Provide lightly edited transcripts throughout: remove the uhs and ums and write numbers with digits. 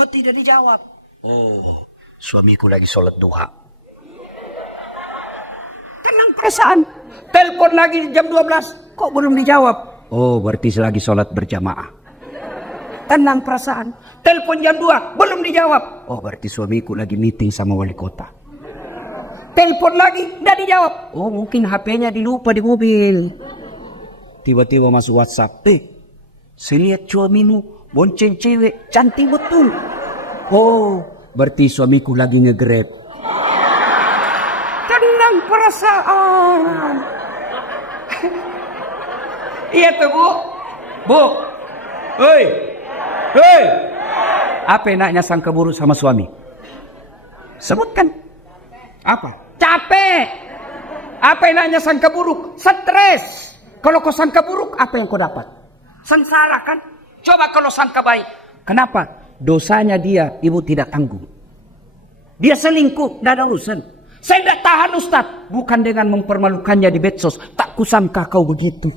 Kok tidak dijawab? Oh, suamiku lagi sholat duha. Tenang perasaan. Telepon lagi jam 12. Kok belum dijawab? Oh, berarti lagi sholat berjamaah. Tenang perasaan. Telepon jam 2. Belum dijawab. Oh, berarti suamiku lagi meeting sama wali kota. Telepon lagi. Tidak dijawab. Oh, mungkin HP-nya dilupa di mobil. Tiba-tiba masuk WhatsApp. Saya lihat suamimu bonceng cewek. Cantik betul. Oh, berarti suamiku lagi nge-grab. Tenang perasaan. Iya tuh, Bu. Bu. Hei. Hei. Apa enaknya sangka buruk sama suami? Sebutkan. Apa? Capek. Apa enaknya sangka buruk? Stres. Kalau kau sangka buruk, apa yang kau dapat? Sengsara kan? Coba kalau sangka baik. Kenapa? Dosanya dia, ibu tidak tanggung. Dia selingkuh, tidak ada urusan. Saya tidak tahan Ustaz. Bukan dengan mempermalukannya di medsos. Tak kusangka kau begitu.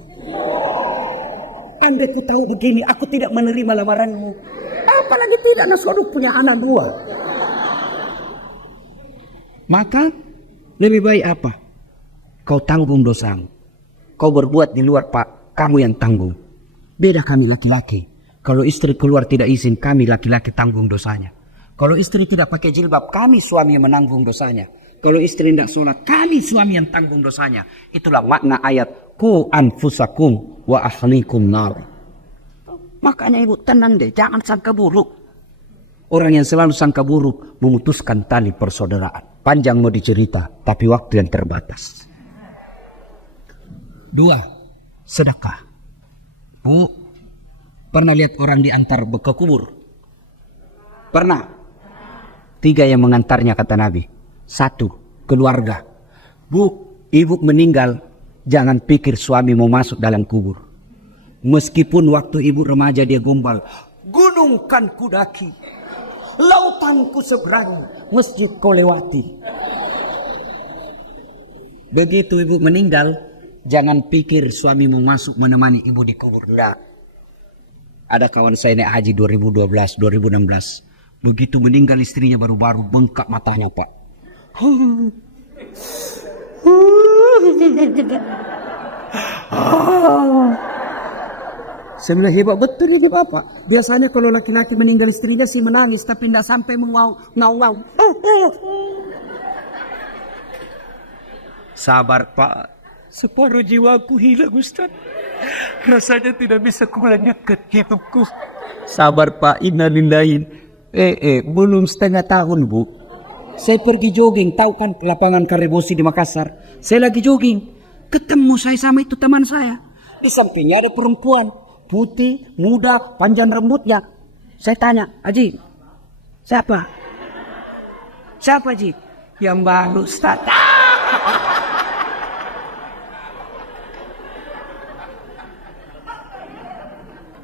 Andai ku tahu begini, aku tidak menerima lamaranmu. Apalagi tidak, Nasrul punya anak 2. Maka lebih baik apa? Kau tanggung dosamu. Kau berbuat di luar Pak, kamu yang tanggung. Beda kami laki-laki. Kalau istri keluar tidak izin, kami laki-laki tanggung dosanya. Kalau istri tidak pakai jilbab, kami suami yang menanggung dosanya. Kalau istri tidak sholat, kami suami yang tanggung dosanya. Itulah makna ayat ku anfusakum wa ahlikum nar. Makanya ibu tenang deh, jangan sangka buruk. Orang yang selalu sangka buruk memutuskan tali persaudaraan. Panjang mau dicerita, tapi waktu yang terbatas. 2. Sedekah. Bu, pernah lihat orang diantar ke kubur? Pernah. 3 yang mengantarnya kata Nabi. 1. Keluarga. Bu, ibu meninggal, jangan pikir suami mau masuk dalam kubur. Meskipun waktu ibu remaja dia gombal, gunung kan kudaki, lautan ku seberangi, masjid kau lewati. Begitu ibu meninggal, jangan pikir suami mau masuk menemani ibu di kubur. Enggak. Ada kawan saya naik haji 2012, 2016. Begitu meninggal istrinya baru-baru bengkak matanya Pak. Sebenarnya hebat betul itu Bapak. Biasanya kalau laki-laki meninggal istrinya sih menangis, tapi tidak sampai ngau-ngau. Sabar Pak. Separuh jiwaku hilang Ustaz. Rasanya tidak bisa kulanjutkan hidupku. Sabar Pak, innalillahi. Belum setengah tahun Bu. Saya pergi jogging, tahu kan lapangan Karebosi di Makassar. Saya lagi jogging, ketemu saya sama itu teman saya. Di sampingnya ada perempuan, putih, muda, panjang rambutnya. Saya tanya, Haji, siapa? Siapa Haji? Yang baru Ustaz.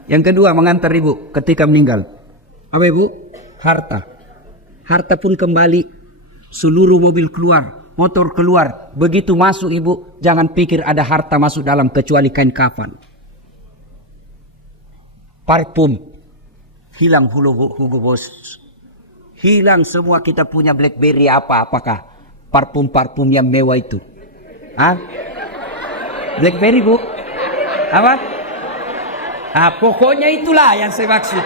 Yang kedua, mengantar ibu ketika meninggal. Apa ibu? Harta. Harta pun kembali. Seluruh mobil keluar, motor keluar. Begitu masuk ibu, jangan pikir ada harta masuk dalam kecuali kain kafan. Parfum. Hilang Hugo Boss. Hilang semua kita punya BlackBerry apakah? Parfum-parfum yang mewah itu. Hah? BlackBerry Bu? Apa? Pokoknya itulah yang saya maksud.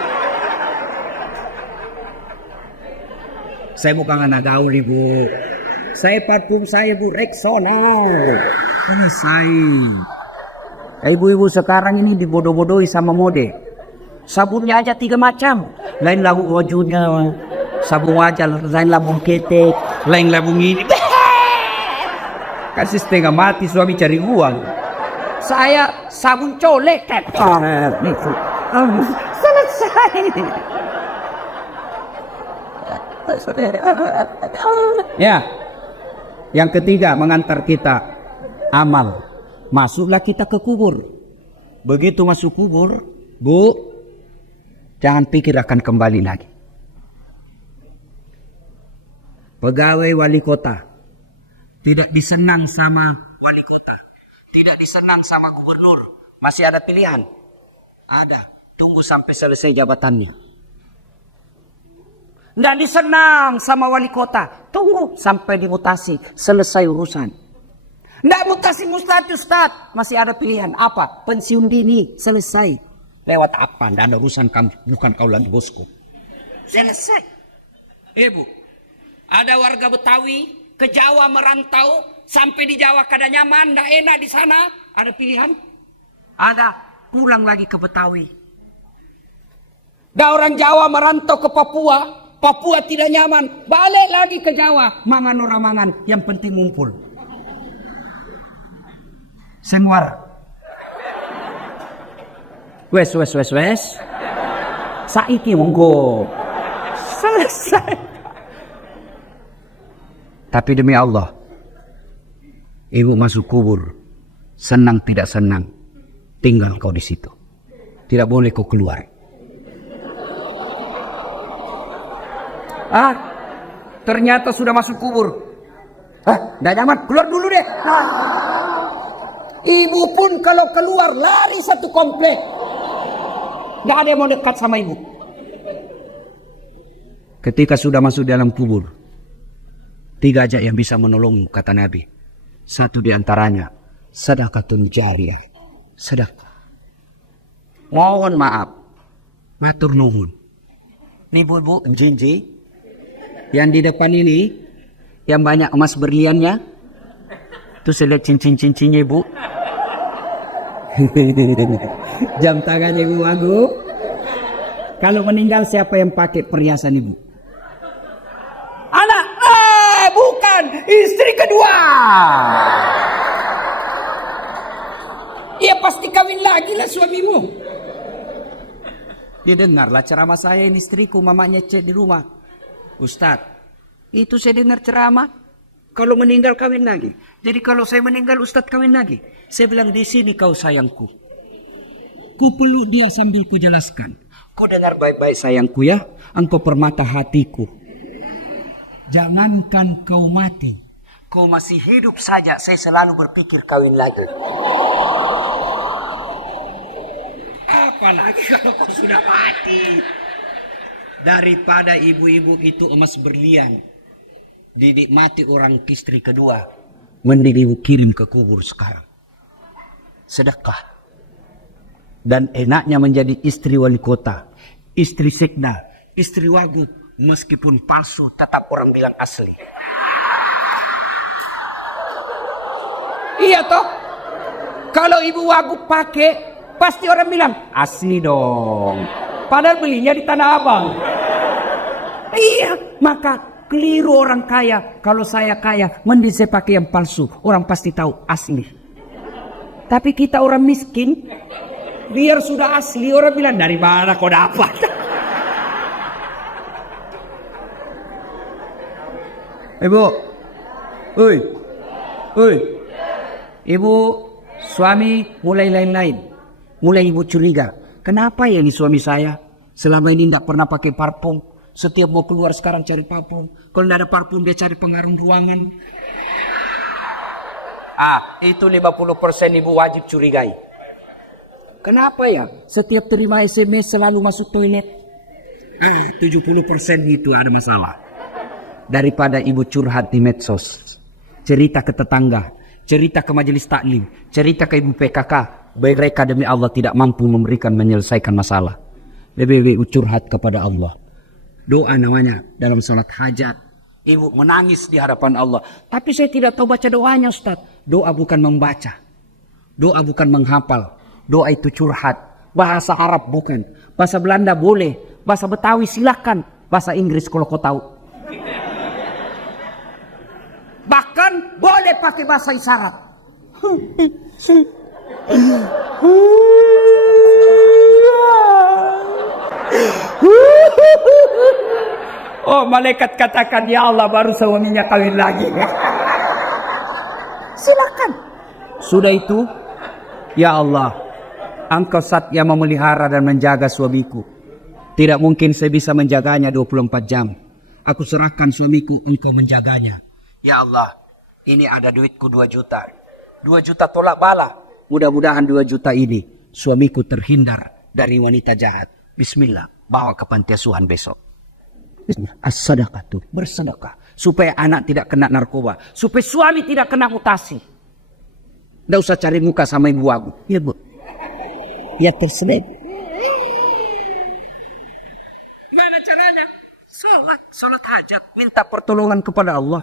Saya bukan anak gaul ibu. Saya parfum saya Bu Rexona. Ibu-ibu sekarang ini dibodoh-bodohi sama mode. Sabunnya aja 3 macam. Lain labu wajunya, sabun wajah, lain labung ketek, lain labung ini. Kasih setengah mati suami cari uang. Saya sabun colek kan. Selesai. Ya. Yang ketiga mengantar kita amal. Masuklah kita ke kubur. Begitu masuk kubur, Bu, jangan pikir akan kembali lagi. Pegawai wali kota tidak disenang sama wali kota, tidak disenang sama gubernur. Masih ada pilihan? Ada. Tunggu sampai selesai jabatannya. Nggak disenang sama wali kota. Tunggu sampai dimutasi. Selesai urusan. Nggak mutasi Ustaz. Masih ada pilihan. Apa? Pensiun dini. Selesai. Lewat apa? Nggak ada urusan kamu. Bukan kau lagi bosku. Selesai. Ibu. Ada warga Betawi. Ke Jawa merantau. Sampai di Jawa kada nyaman. Nggak enak di sana. Ada pilihan? Ada. Pulang lagi ke Betawi. Da orang Jawa merantau ke Papua. Papua tidak nyaman, balik lagi ke Jawa. Mangan orang mangan, yang penting ngumpul. Senwar. Wes. Saiki monggo. Selesai. Tapi demi Allah, ibu masuk kubur, senang tidak senang, tinggal kau di situ. Tidak boleh kau keluar. Ternyata sudah masuk kubur. Nggak nyaman, keluar dulu deh. Ibu pun kalau keluar lari satu komplek. Nggak ada yang mau dekat sama ibu. Ketika sudah masuk dalam kubur, 3 aja yang bisa menolongmu, kata Nabi. 1 di antaranya, sedekatun jariyah. Sedekah. Mohon maaf. Matur nuwun. Nih bu, jinji. Yang di depan ini, yang banyak emas berliannya, itu saya lihat cincin-cincinnya ibu. Jam tangan ibu Wagub. Kalau meninggal siapa yang pakai perhiasan ibu? Anak, bukan, istri kedua. Ia pasti kawin lagi lah suamimu. Dia dengarlah ceramah saya, ini istriku, mamanya cek di rumah. Ustaz, itu saya dengar ceramah. Kalau meninggal kawin lagi. Jadi kalau saya meninggal Ustaz kawin lagi. Saya bilang di sini kau sayangku. Ku peluk dia sambil ku jelaskan. Kau dengar baik-baik sayangku ya. Engkau permata hatiku. Jangankan kau mati. Kau masih hidup saja. Saya selalu berpikir kawin lagi. Apalagi kalau kau sudah mati. Daripada ibu-ibu itu emas berlian dinikmati orang istri kedua, mending ibu kirim ke kubur sekarang. Sedekah. Dan enaknya menjadi istri wali kota, istri sekda, istri wagub, meskipun palsu tetap orang bilang asli. Iya toh? Kalau ibu wagub pakai, pasti orang bilang asli dong. Padahal belinya di Tanah Abang. Iya, maka keliru orang kaya. Kalau saya kaya, mending saya pakai yang palsu. Orang pasti tahu asli. Tapi kita orang miskin, biar sudah asli, orang bilang dari mana kau dapat? Ibu, ibu, suami mulai lain-lain. Mulai ibu curiga. Kenapa ya ini suami saya? Selama ini tidak pernah pakai parfum. Setiap mau keluar sekarang cari parfum. Kalau tidak ada parfum dia cari pengaruh ruangan. Itu 50% ibu wajib curigai. Kenapa ya? Setiap terima SMS selalu masuk toilet. 70% itu ada masalah. Daripada ibu curhat di medsos. Cerita ke tetangga. Cerita ke majelis taklim. Cerita ke ibu PKK. Mereka demi Allah tidak mampu menyelesaikan masalah. Lebih curhat kepada Allah. Doa namanya dalam salat hajat. Ibu menangis di hadapan Allah. Tapi saya tidak tahu baca doanya Ustaz. Doa bukan membaca. Doa bukan menghafal. Doa itu curhat. Bahasa Arab bukan. Bahasa Belanda boleh. Bahasa Betawi silakan. Bahasa Inggris kalau kau tahu. Bahkan boleh pakai bahasa isyarat. Oh, malaikat katakan, ya Allah baru suaminya kawin lagi. Silakan. Sudah itu, ya Allah, Engkau Zat yang memelihara dan menjaga suamiku. Tidak mungkin saya bisa menjaganya 24 jam. Aku serahkan suamiku, Engkau menjaganya. Ya Allah, ini ada duitku 2 juta. 2 juta tolak bala. Mudah-mudahan 2 juta ini suamiku terhindar dari wanita jahat. Bismillah, bawa ke panti asuhan besok. As-sadaqah tuh, bersedekah. Supaya anak tidak kena narkoba. Supaya suami tidak kena mutasi. Nggak usah cari muka sama ibu aku. Ya bu. Ya terselip. Gimana caranya? Sholat hajat. Minta pertolongan kepada Allah.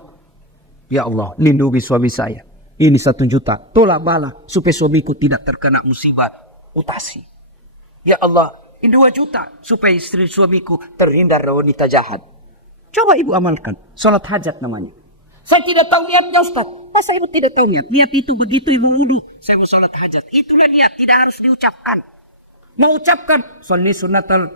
Ya Allah, lindungi suami saya. Ini 1 juta. Tolak bala. Supaya suamiku tidak terkena musibah mutasi. Ya Allah, ini 2 juta. Supaya istri suamiku terhindar dari wanita jahat. Coba ibu amalkan. Sholat hajat namanya. Saya tidak tahu niatnya Ustaz. Masa ibu tidak tahu niat? Niat itu begitu ibu wudhu. Saya mau sholat hajat. Itulah niat. Tidak harus diucapkan. Mau ucapkan. Sholli sunnatal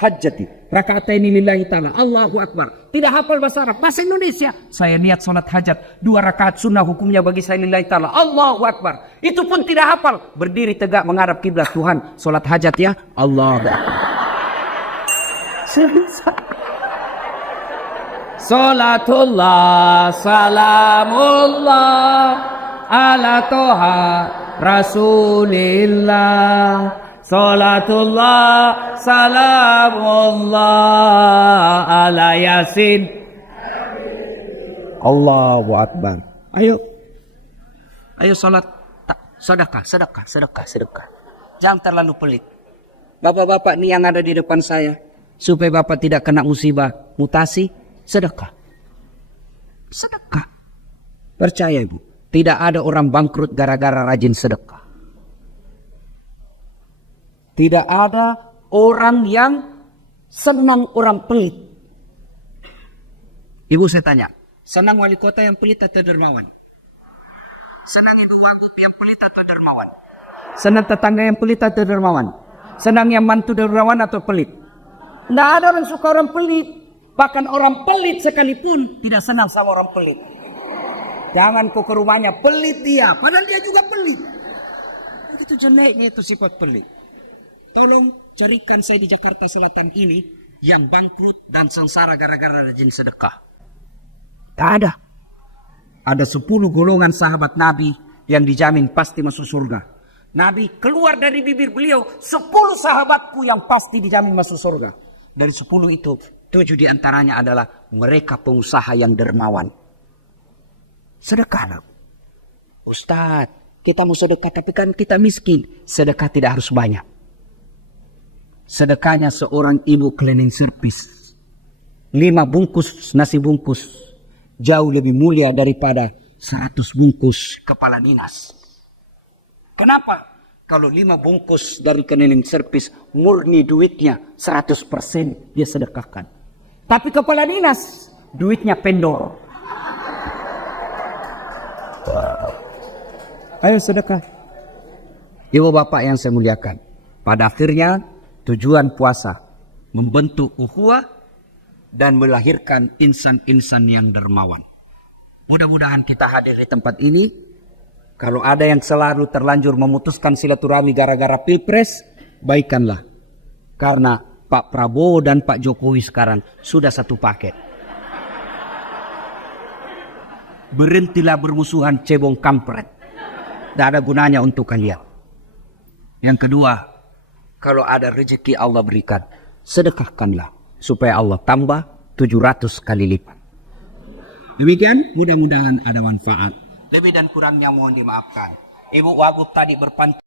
hajati. Raka'ataini lillahi ta'ala. Allahu Akbar. Tidak hafal bahasa Arab. Bahasa Indonesia. Saya niat sholat hajat. 2 rakaat sunnah hukumnya bagi saya lillahi ta'ala. Allahu Akbar. Itu pun tidak hafal. Berdiri tegak menghadap kiblat Tuhan. Sholat hajat ya. Allahu Akbar. Selesai. Salatullah, salamullah, ala toha rasulillah. Salatullah, salamullah, ala yasin. Allahu Akbar. Ayo salat. Sedekah. Jangan terlalu pelit. Bapak-bapak nih yang ada di depan saya. Supaya bapak tidak kena musibah mutasi. Sedekah. Percaya ibu, tidak ada orang bangkrut gara-gara rajin sedekah. Tidak ada orang yang senang orang pelit. Ibu saya tanya, senang wali kota yang pelit atau dermawan? Senang ibu wagub yang pelit atau dermawan? Senang tetangga yang pelit atau dermawan? Senang yang mantu dermawan atau pelit? Tidak ada orang suka orang pelit. Bahkan orang pelit sekalipun tidak senang sama orang pelit. Jangan kau ke rumahnya, pelit dia. Padahal dia juga pelit. Itu jeleknya itu sifat pelit. Tolong carikan saya di Jakarta Selatan ini yang bangkrut dan sengsara gara-gara rajin sedekah. Tak ada. Ada 10 golongan sahabat Nabi yang dijamin pasti masuk surga. Nabi keluar dari bibir beliau 10 sahabatku yang pasti dijamin masuk surga. Dari 10 itu 7 diantaranya adalah mereka pengusaha yang dermawan. Sedekah. Ustadz, kita mau sedekah tapi kan kita miskin. Sedekah tidak harus banyak. Sedekahnya seorang ibu cleaning service. 5 bungkus nasi bungkus. Jauh lebih mulia daripada 100 bungkus kepala dinas. Kenapa? Kalau 5 bungkus dari cleaning service murni duitnya 100% dia sedekahkan. Tapi kepala dinas duitnya pendor. Ayo sedekah. Ibu bapak yang saya muliakan. Pada akhirnya tujuan puasa membentuk ukhuwah dan melahirkan insan-insan yang dermawan. Mudah-mudahan kita hadir di tempat ini. Kalau ada yang selalu terlanjur memutuskan silaturahmi gara-gara pilpres, baikkanlah. Karena Pak Prabowo dan Pak Jokowi sekarang sudah satu paket. Berhentilah bermusuhan cebong kampret. Tidak ada gunanya untuk kalian. Yang kedua, kalau ada rezeki Allah berikan, sedekahkanlah. Supaya Allah tambah 700 kali lipat. Demikian, mudah-mudahan ada manfaat. Lebih dan kurangnya mohon dimaafkan. Ibu Wagub tadi berpantun.